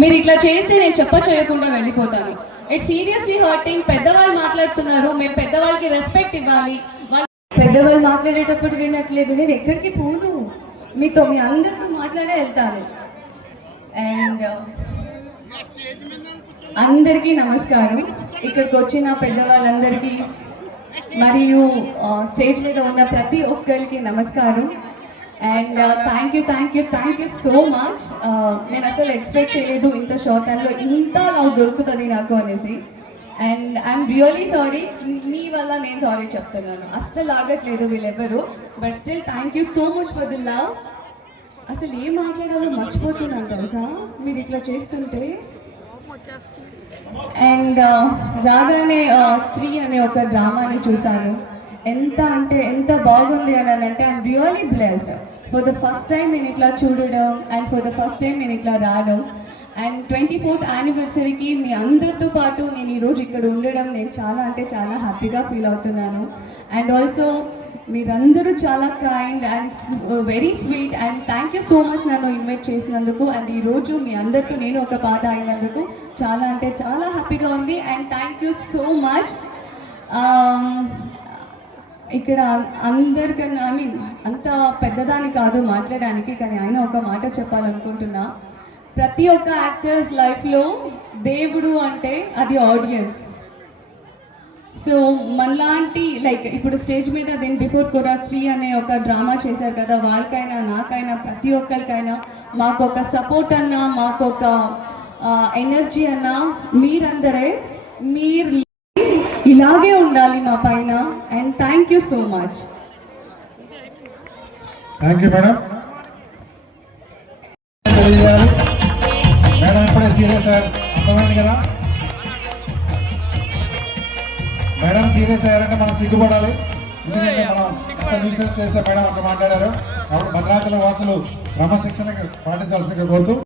మీరు ఇట్లా చేస్తే నేను చేయకుండా వెళ్ళిపోతాను. It's seriously hurting. పెద్దవాళ్ళు మాట్లాడుతున్నారు, మేము పెద్దవాళ్ళకి రెస్పెక్ట్ ఇవ్వాలి. పెద్దవాళ్ళు మాట్లాడేటప్పుడు వినట్లేదు. నేను ఎక్కడికి పోను, మీతో మీ అందరితో మాట్లాడే వెళ్తాను. అండ్ అందరికీ నమస్కారం. ఇక్కడికి వచ్చిన పెద్దవాళ్ళందరికీ మరియు స్టేజ్ మీద ఉన్న ప్రతి ఒక్కరికి నమస్కారం. And thank you so much. నేను అసలు ఎక్స్పెక్ట్ చేయలేదు ఇంత షార్ట్ టైంలో ఇంత లవ్ దొరుకుతుంది నాకు అనేసి. అండ్ ఐఎమ్ రియలీ సారీ, మీ వల్ల నేను సారీ చెప్తున్నాను. అస్సలు ఆగట్లేదు వీళ్ళెవ్వరు. But still thank you so much for the love. అసలు ఏం మాట్లాడాలో మర్చిపోతున్నాను తెలుసా మీరు ఇట్లా చేస్తుంటే. అండ్ రాగానే స్త్రీ అనే ఒక డ్రామాని చూశాను. ఎంత బాగుంది అని అంటే I'm really blessed. For the first time నేను ఇట్లా చూడడం and for the first time నేను ఇట్లా రావడం. అండ్ 24th యానివర్సరీకి మీ అందరితో పాటు నేను ఈరోజు ఇక్కడ ఉండడం నేను చాలా హ్యాపీగా ఫీల్ అవుతున్నాను. అండ్ ఆల్సో మీరందరూ చాలా kind and very sweet. And thank you so much నన్ను ఇన్వైట్ చేసినందుకు. అండ్ ఈరోజు మీ అందరితో నేను ఒక పాట అయినందుకు చాలా హ్యాపీగా ఉంది. And thank you so much. ఇక్కడ అందరికన్నా అంత పెద్దదాని కాదు మాట్లాడడానికి, కానీ ఆయన ఒక మాట చెప్పాలనుకుంటున్నా. ప్రతి ఒక్క యాక్టర్స్ లైఫ్లో దేవుడు అంటే అది ఆడియన్స్. సో మనలాంటి లైక్ ఇప్పుడు స్టేజ్ మీద దెన్ బిఫోర్ కోరస్ శ్రీ అనే ఒక డ్రామా చేశారు కదా, వాళ్ళకైనా నాకైనా ప్రతి ఒక్కరికైనా మాకు ఒక సపోర్ట్ అన్నా, మాకు ఒక ఎనర్జీ అన్నా మీరందరే. మీరు ఇలాగే ఉండాలి మా పైన. And thank you so much. Thank you madam. Madam ఇప్పుడే సీరియస్ అయ్యారు, అర్థమైంది కదా. మేడం సీరియస్ అయ్యారంటే మనం సిగ్గుపడాలి. ఎందుకంటే మనం న్యూసెన్స్ చేస్తే మేడం అట్లా మాట్లాడారు. కాబట్టి భద్రాచలం వాసులు క్రమశిక్షణ పాటించాల్సిందిగా కోరుతూ